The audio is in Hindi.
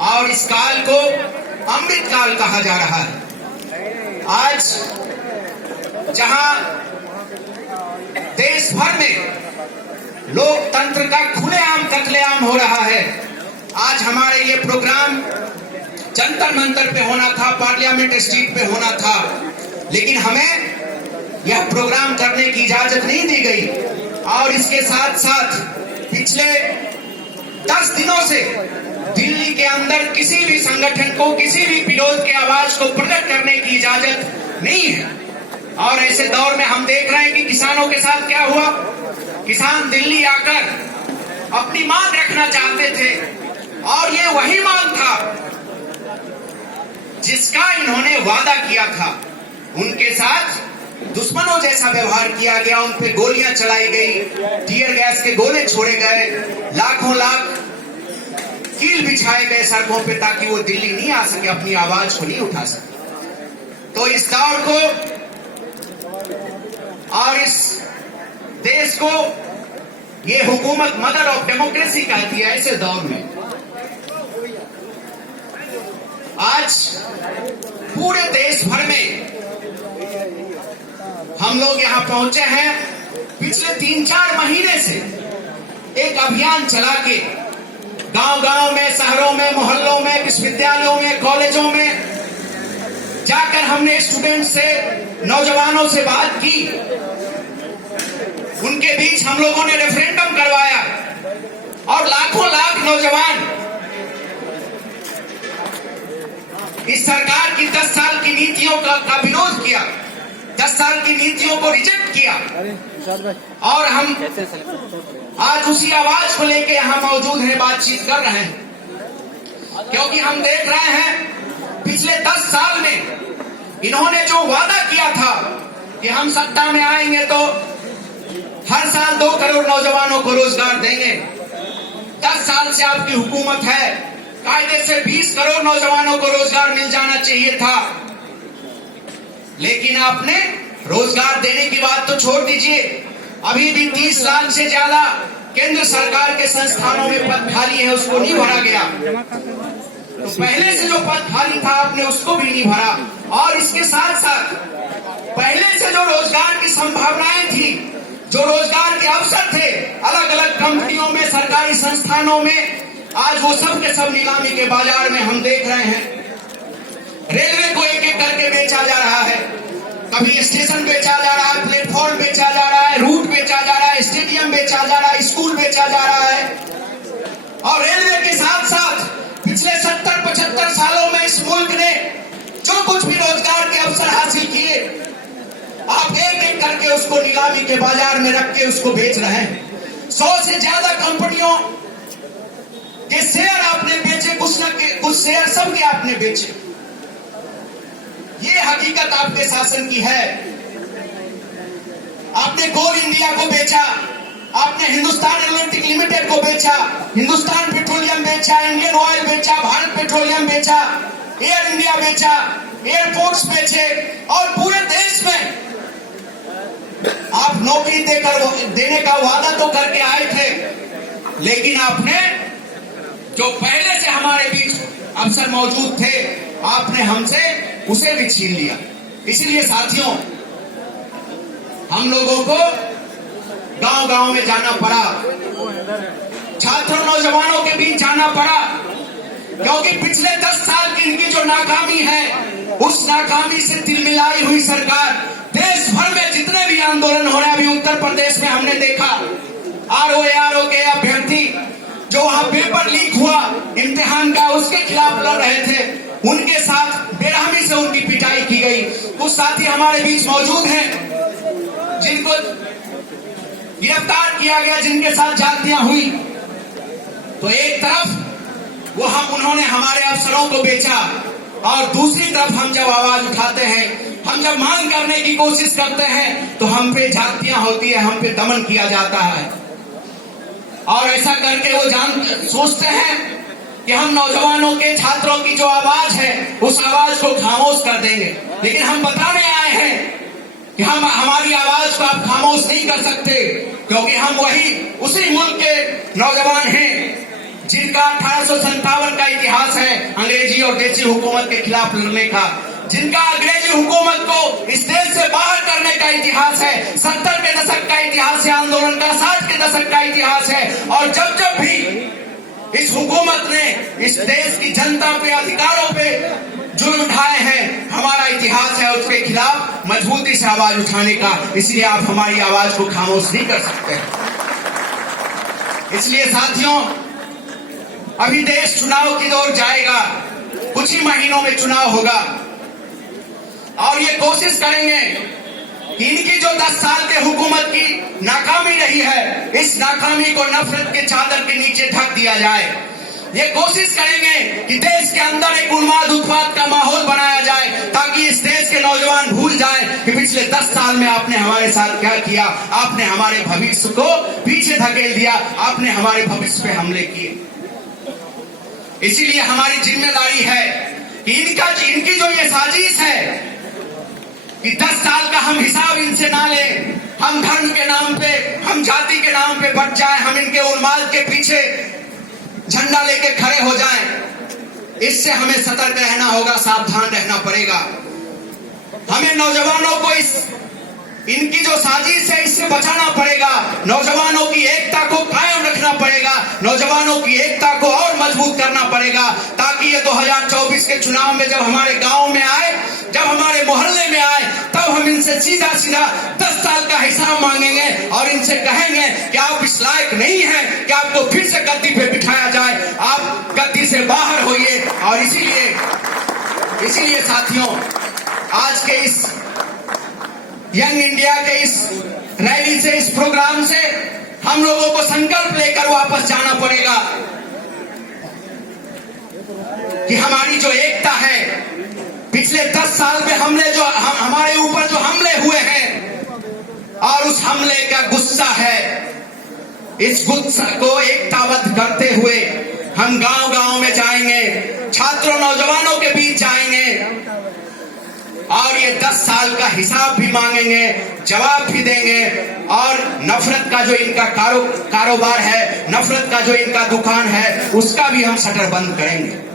और इस काल को अमृत काल कहा जा रहा है। आज जहां देश भर में लोकतंत्र का खुलेआम कत्लेआम हो रहा है, आज हमारे ये प्रोग्राम जंतर मंतर पे होना था, पार्लियामेंट स्ट्रीट पे होना था, लेकिन हमें यह प्रोग्राम करने की इजाजत नहीं दी गई। और इसके साथ साथ पिछले 10 दिनों से दिल्ली के अंदर किसी भी संगठन को, किसी भी विरोध के आवाज को प्रकट करने की इजाजत नहीं है। और ऐसे दौर में हम देख रहे हैं कि किसानों के साथ क्या हुआ। किसान दिल्ली आकर अपनी मांग रखना चाहते थे, और ये वही मांग था जिसका इन्होंने वादा किया था। उनके साथ दुश्मनों जैसा व्यवहार किया गया, उन पे गोलियां चलाई गई, टीयर गैस के गोले छोड़े गए, लाखों लाख कील बिछाए गए सड़कों पे, ताकि वो दिल्ली नहीं आ सके, अपनी आवाज को नहीं उठा सके। तो इस दौर को और इस देश को ये हुकूमत मदर ऑफ डेमोक्रेसी कहती है। ऐसे दौर में आज पूरे देश भर में हम लोग यहां पहुंचे हैं। पिछले 3-4 महीने से एक अभियान चला के गांव-गांव में, शहरों में, मोहल्लों में, विश्वविद्यालयों में, कॉलेजों में जाकर हमने स्टूडेंट से, नौजवानों से बात की। उनके बीच हम लोगों ने रेफरेंडम करवाया और लाखों लाख नौजवान इस सरकार की 10 साल की नीतियों का विरोध किया, 10 साल की नीतियों को रिजेक्ट किया। और हम आज उसी आवाज को लेके यहां मौजूद हैं, बातचीत कर रहे हैं, क्योंकि हम देख रहे हैं पिछले 10 साल में इन्होंने जो वादा किया था कि हम सत्ता में आएंगे तो हर साल 2 करोड़ नौजवानों को रोजगार देंगे। 10 साल से आपकी हुकूमत है, कायदे से 20 करोड़ नौजवानों को रोजगार मिल जाना चाहिए था, लेकिन आपने रोजगार देने की बात तो छोड़ दीजिए, अभी भी 30 लाख से ज्यादा केंद्र सरकार के संस्थानों में पद खाली है, उसको नहीं भरा गया। तो पहले से जो पद खाली था आपने उसको भी नहीं भरा। और इसके साथ साथ पहले से जो रोजगार की संभावनाएं थी, जो रोजगार के अवसर थे अलग अलग कंपनियों में, सरकारी संस्थानों में, आज वो सब के सब नीलामी के बाजार में हम देख रहे हैं। रेलवे को एक एक करके बेचा जा रहा है, कभी स्टेशन बेचा जा रहा है, प्लेटफॉर्म बेचा जा रहा है, रूट बेचा जा रहा है, स्टेडियम बेचा जा रहा है, स्कूल बेचा जा रहा है। और रेलवे के साथ साथ पिछले 70-75 सालों में इस मुल्क ने जो कुछ भी रोजगार के अवसर हासिल किए, आप एक एक करके उसको नीलामी के बाजार में रख के उसको बेच रहे हैं। 100 से ज्यादा कंपनियों के शेयर आपने बेचे, कुछ शेयर सबके आपने बेचे। ये हकीकत आपके शासन की है। आपने कोल इंडिया को बेचा, आपने हिंदुस्तान एरोनॉटिक लिमिटेड को बेचा, हिंदुस्तान पेट्रोलियम बेचा, इंडियन ऑयल बेचा, भारत पेट्रोलियम बेचा, एयर इंडिया बेचा, एयरपोर्ट्स बेचे, और पूरे देश में आप नौकरी देने का वादा तो करके आए थे, लेकिन आपने जो पहले से हमारे बीच अफसर मौजूद थे, आपने हमसे उसे भी छीन लिया। इसलिए साथियों, हम लोगों को गांव-गांव में जाना पड़ा, छात्रों नौजवानों के बीच जाना पड़ा, क्योंकि पिछले 10 साल की इनकी जो नाकामी है, उस नाकामी से तिलमिलाई हुई सरकार, देश भर में जितने भी आंदोलन हो रहे हैं, अभी उत्तर प्रदेश में हमने देखा आरओ के अभ्यर्थी जो वहां पेपर लीक हुआ इम्तिहान का, उसके खिलाफ लड़ रहे थे, उनके साथ बेरहमी से उनकी पिटाई की गई। कुछ साथी हमारे बीच मौजूद हैं जिनको गिरफ्तार किया गया, जिनके साथ जातियां हुई। तो एक तरफ उन्होंने हमारे अफसरों को बेचा, और दूसरी तरफ हम जब आवाज उठाते हैं, हम जब मांग करने की कोशिश करते हैं, तो हम पे जातियां होती है, हम पे दमन किया जाता है। और ऐसा करके वो सोचते हैं कि हम नौजवानों के, छात्रों की जो आवाज है, उस आवाज को खामोश कर देंगे। लेकिन हम बताने आए हैं कि हमारी आवाज को आप खामोश नहीं कर सकते, क्योंकि हम उसी मुल्क के नौजवान हैं जिनका 1857 का इतिहास है, अंग्रेजी और देसी हुकूमत के खिलाफ लड़ने का, जिनका अंग्रेजी हुकूमत को इस देश से बाहर करने का इतिहास है। 70 के दशक का इतिहास है आंदोलन का, 60 के दशक का इतिहास है। और जब जब भी इस हुकूमत ने इस देश की जनता पे, अधिकारों पे जुल्म उठाए हैं, हमारा इतिहास है उसके खिलाफ मजबूती से आवाज उठाने का। इसलिए आप हमारी आवाज को खामोश नहीं कर सकते। इसलिए साथियों, अभी देश चुनाव की ओर जाएगा, कुछ ही महीनों में चुनाव होगा और ये कोशिश करेंगे कि इनकी जो 10 साल के हुकूमत की नाकामी रही है, इस नाकामी को नफरत के चादर के नीचे ढक दिया जाए। ये कोशिश करेंगे कि देश के अंदर एक उन्माद उत्पाद का माहौल बनाया जाए, ताकि इस देश के नौजवान भूल जाएं कि पिछले 10 साल में आपने हमारे साथ क्या किया। आपने हमारे भविष्य को पीछे धकेल दिया, आपने हमारे भविष्य पे हमले किए। इसीलिए हमारी जिम्मेदारी है कि इनकी जो ये साजिश है कि 10 साल का हम हिसाब इनसे ना लें, हम धर्म के नाम पे, हम जाति के नाम पे बच जाए, हम इनके उन्माद के पीछे झंडा लेके खड़े हो जाएं। इससे हमें सतर्क रहना होगा, सावधान रहना पड़ेगा। हमें नौजवानों को इनकी जो साजिश है इससे बचाना पड़ेगा। नौजवानों की एकता को कायम रखना पड़ेगा, नौजवानों की एकता को और मजबूत करना पड़ेगा, ताकि ये 2024 के चुनाव में जब हमारे गांव में आए, जब हमारे मोहल्ले में आए, तब हम इनसे सीधा सीधा 10 साल का हिसाब मांगेंगे और इनसे कहेंगे कि आप इस लायक नहीं हैं कि आपको फिर से गद्दी पे बिठाया जाए, आप गद्दी से बाहर होइए। और इसीलिए साथियों, आज के इस यंग इंडिया के इस रैली से, इस प्रोग्राम से हम लोगों को संकल्प लेकर वापस जाना पड़ेगा कि हमारी जो एकता है, पिछले 10 साल में हमारे ऊपर जो हमले हुए हैं और उस हमले का गुस्सा है, इस गुस्सा को एकताबद्ध करते हुए हम गांव-गांव में जाएंगे, छात्रों नौजवानों के बीच जाएंगे और ये 10 साल का हिसाब भी मांगेंगे, जवाब भी देंगे। और नफरत का जो इनका कारोबार है, नफरत का जो इनका दुकान है, उसका भी हम शटर बंद करेंगे।